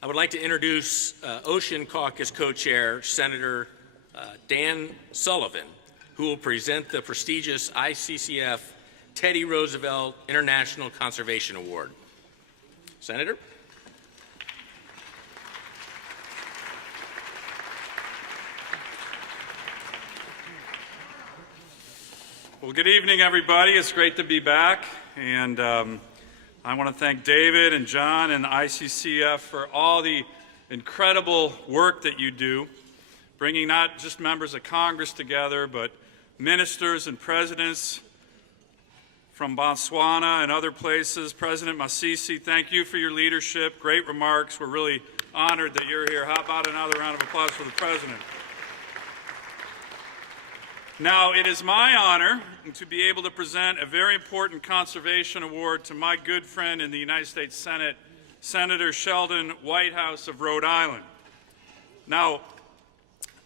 I would like to introduce Ocean Caucus Co-Chair Senator Dan Sullivan, who will present the prestigious ICCF Teddy Roosevelt International Conservation Award. Senator? Well, good evening, everybody. It's great to be back, and I want to thank David and John and the ICCF for all the incredible work that you do, bringing not just members of Congress together, but ministers and presidents from Botswana and other places. President Masisi, thank you for your leadership. Great remarks. We're really honored that you're here. How about another round of applause for the President? Now, it is my honor to be able to present a very important conservation award to my good friend in the United States Senate, Senator Sheldon Whitehouse of Rhode Island. Now,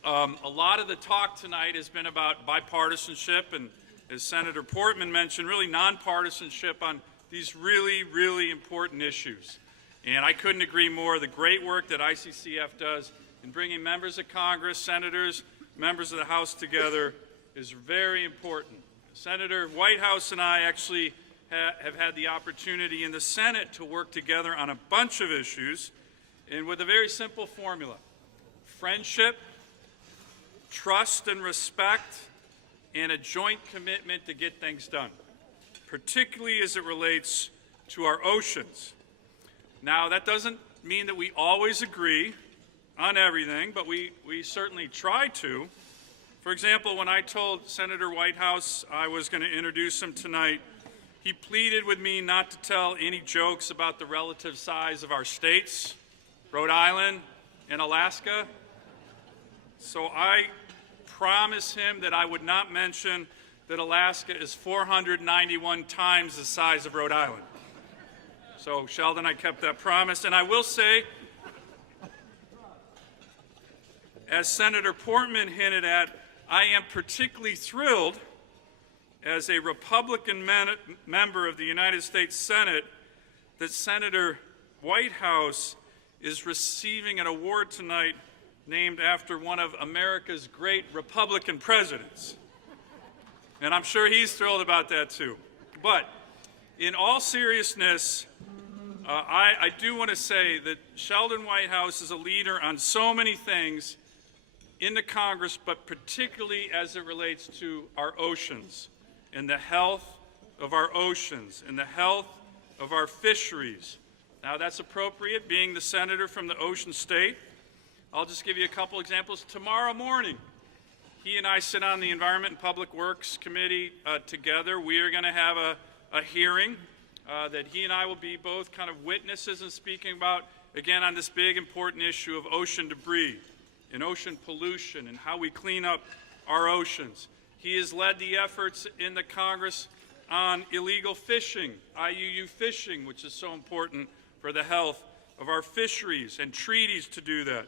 a lot of the talk tonight has been about bipartisanship and, as Senator Portman mentioned, really nonpartisanship on these really, really important issues. And I couldn't agree more. The great work that ICCF does in bringing members of Congress, senators, members of the House together is very important. Senator Whitehouse and I actually have had the opportunity in the Senate to work together on a bunch of issues, and with a very simple formula: friendship, trust and respect, and a joint commitment to get things done, particularly as it relates to our oceans. Now, that doesn't mean that we always agree on everything, but we certainly try to. For example, when I told Senator Whitehouse I was going to introduce him tonight, he pleaded with me not to tell any jokes about the relative size of our states, Rhode Island and Alaska. So I promised him that I would not mention that Alaska is 491 times the size of Rhode Island. So, Sheldon, I kept that promise. And I will say, as Senator Portman hinted at, I am particularly thrilled as a Republican member of the United States Senate that Senator Whitehouse is receiving an award tonight named after one of America's great Republican presidents. And I'm sure he's thrilled about that too. But in all seriousness, I do want to say that Sheldon Whitehouse is a leader on so many things in the Congress, but particularly as it relates to our oceans and the health of our oceans and the health of our fisheries. Now, that's appropriate, being the senator from the ocean state. I'll just give you a couple examples. Tomorrow morning, he and I sit on the Environment and Public Works Committee together. We are going to have a hearing that he and I will be both kind of witnesses and speaking about, again, on this big important issue of ocean debris and ocean pollution and how we clean up our oceans. He has led the efforts in the Congress on illegal fishing, IUU fishing, which is so important for the health of our fisheries, and treaties to do that.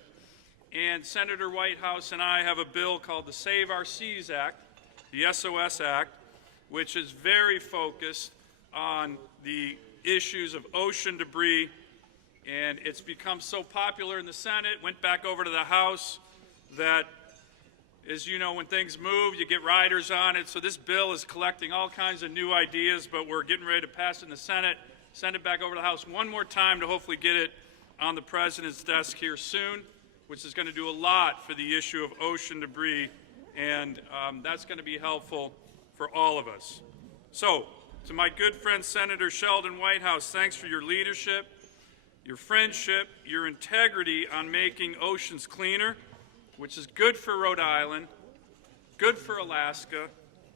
And Senator Whitehouse and I have a bill called the Save Our Seas Act, the SOS Act, which is very focused on the issues of ocean debris. And it's become so popular in the Senate, went back over to the House, that, as you know, when things move, you get riders on it. So this bill is collecting all kinds of new ideas, but we're getting ready to pass it in the Senate, send it back over to the House one more time to hopefully get it on the President's desk here soon, which is going to do a lot for the issue of ocean debris, and that's going to be helpful for all of us. So, to my good friend Senator Sheldon Whitehouse, thanks for your leadership, your friendship, your integrity on making oceans cleaner, which is good for Rhode Island, good for Alaska,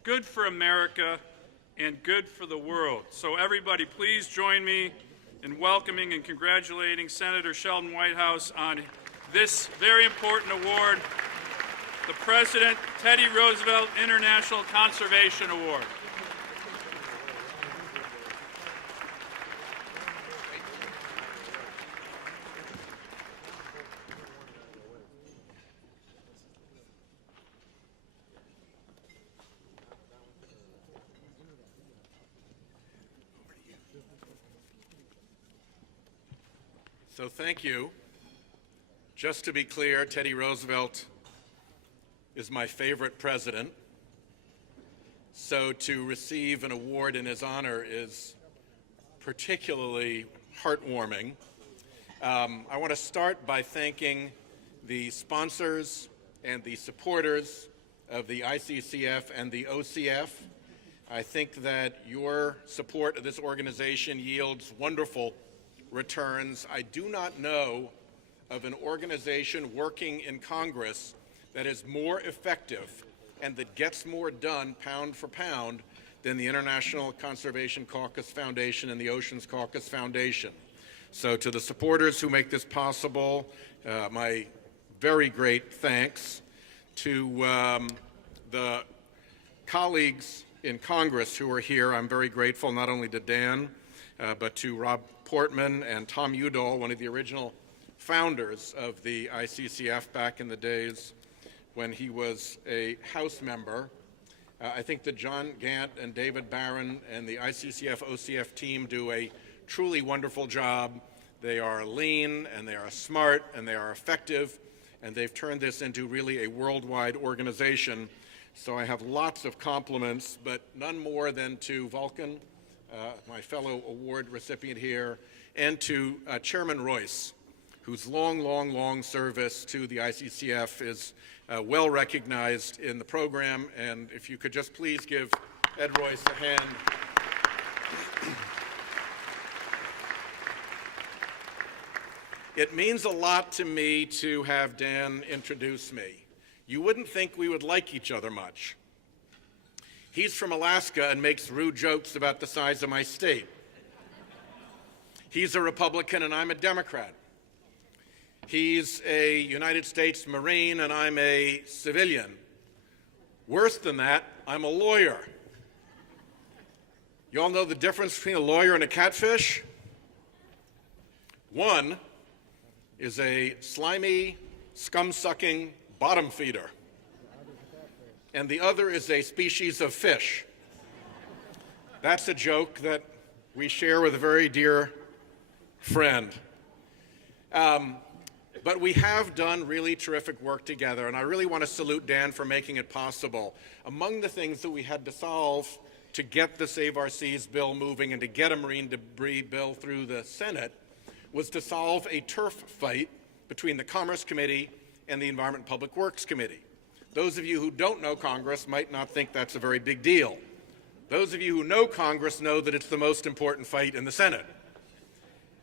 good for America, and good for the world. So everybody, please join me in welcoming and congratulating Senator Sheldon Whitehouse on this very important award, the President Teddy Roosevelt International Conservation Award. So thank you. Just to be clear, Teddy Roosevelt is my favorite president, so to receive an award in his honor is particularly heartwarming. I want to start by thanking the sponsors and the supporters of the ICCF and the OCF. I think that your support of this organization yields wonderful returns. I do not know of an organization working in Congress that is more effective and that gets more done pound for pound than the International Conservation Caucus Foundation and the Oceans Caucus Foundation. So to the supporters who make this possible, my very great thanks. To the colleagues in Congress who are here, I'm very grateful not only to Dan, but to Rob Portman and Tom Udall, one of the original founders of the ICCF back in the days when he was a House member. I think that John Gant and David Barron and the ICCF-OCF team do a truly wonderful job. They are lean, and they are smart, and they are effective, and they've turned this into really a worldwide organization. So I have lots of compliments, but none more than to Vulcan, my fellow award recipient here, and to Chairman Royce, whose long service to the ICCF is well recognized in the program. And if you could just please give Ed Royce a hand. It means a lot to me to have Dan introduce me. You wouldn't think we would like each other much. He's from Alaska and makes rude jokes about the size of my state. He's a Republican and I'm a Democrat. He's a United States Marine and I'm a civilian. Worse than that, I'm a lawyer. You all know the difference between a lawyer and a catfish? One is a slimy, scum-sucking bottom feeder, and the other is a species of fish. That's a joke that we share with a very dear friend. But we have done really terrific work together, and I really want to salute Dan for making it possible. Among the things that we had to solve to get the Save Our Seas bill moving and to get a marine debris bill through the Senate was to solve a turf fight between the Commerce Committee and the Environment and Public Works Committee. Those of you who don't know Congress might not think that's a very big deal. Those of you who know Congress know that it's the most important fight in the Senate.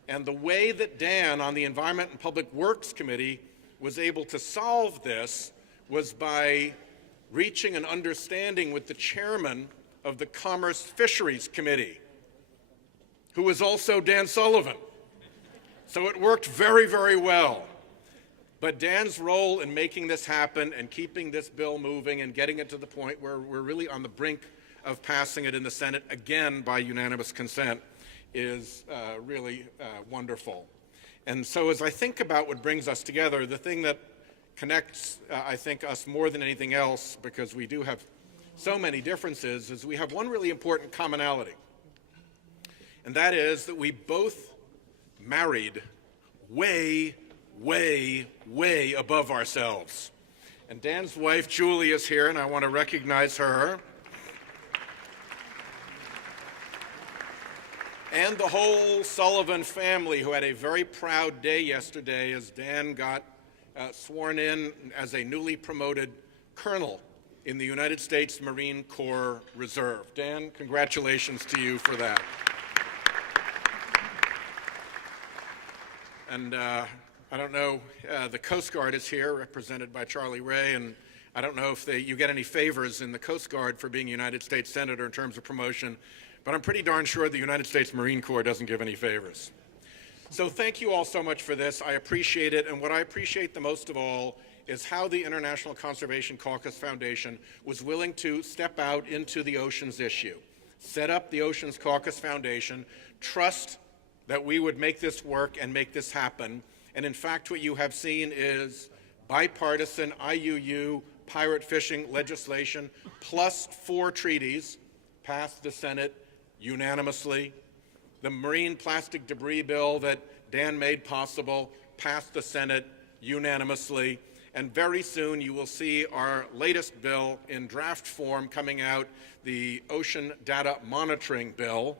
And the way that Dan on the Environment and Public Works Committee was able to solve this was by reaching an understanding with the chairman of the Commerce Fisheries Committee, who was also Dan Sullivan. So it worked very well. But Dan's role in making this happen and keeping this bill moving and getting it to the point where we're really on the brink of passing it in the Senate, again by unanimous consent, is really wonderful. And so as I think about what brings us together, the thing that connects, I think, us more than anything else, because we do have so many differences, is we have one really important commonality. And that is that we both married way above ourselves. And Dan's wife, Julie, is here, and I want to recognize her. And the whole Sullivan family, who had a very proud day yesterday as Dan got sworn in as a newly promoted colonel in the United States Marine Corps Reserve. Dan, congratulations to you for that. And I don't know, the Coast Guard is here, represented by Charlie Ray, and I don't know if you get any favors in the Coast Guard for being United States Senator in terms of promotion, but I'm pretty darn sure the United States Marine Corps doesn't give any favors. So thank you all so much for this. I appreciate it, and what I appreciate the most of all is how the International Conservation Caucus Foundation was willing to step out into the oceans issue, set up the Oceans Caucus Foundation, trust that we would make this work and make this happen. And in fact, what you have seen is bipartisan IUU pirate fishing legislation plus 4 treaties passed the Senate unanimously. The marine plastic debris bill that Dan made possible passed the Senate unanimously. And very soon you will see our latest bill in draft form coming out, the Ocean Data Monitoring Bill.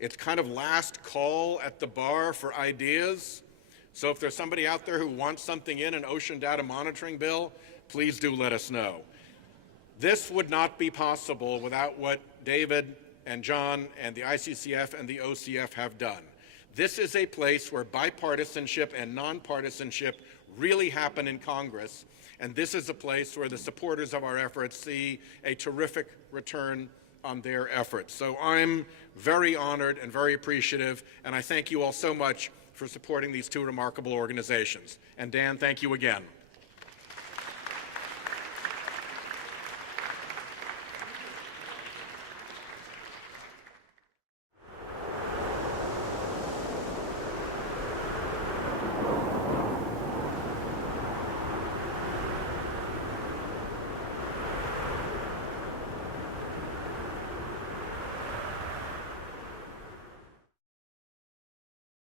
It's kind of last call at the bar for ideas. So if there's somebody out there who wants something in an ocean data monitoring bill, please do let us know. This would not be possible without what David and John and the ICCF and the OCF have done. This is a place where bipartisanship and nonpartisanship really happen in Congress, and this is a place where the supporters of our efforts see a terrific return on their efforts. So I'm very honored and very appreciative, and I thank you all so much for supporting these two remarkable organizations. And Dan, thank you again.